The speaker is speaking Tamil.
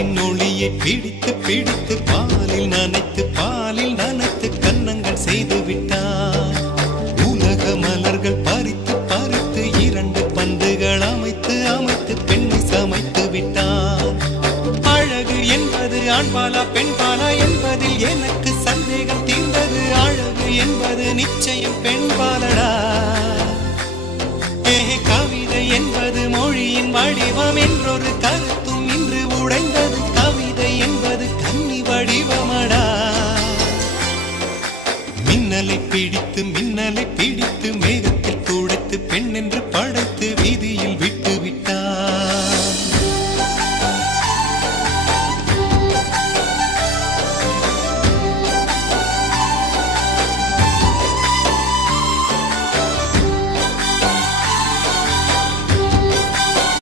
நிலவின் ஒளியை பிடித்து பிடித்து பாலில் நனைத்து கன்னங்கள் செய்து விட்டார். உலக மலர்கள் பறித்து பறித்து 2 பந்துகள் அமைத்து அமைத்து பெண்ணை சமைத்து விட்டார். அழகு என்பது ஆண்பாலா பெண்பாலா என்பதில் எனக்கு சந்தேகம் தீர்ந்தது. அழகு என்பது நிச்சயம் பெண்பாலடா. கவிதை என்பது மொழியின் வடிவம் என்றொரு கருத்தும் இன்று உடைந்தது. கவிதை என்பது கன்னி வடிவமடா. மின்னலை பிடித்து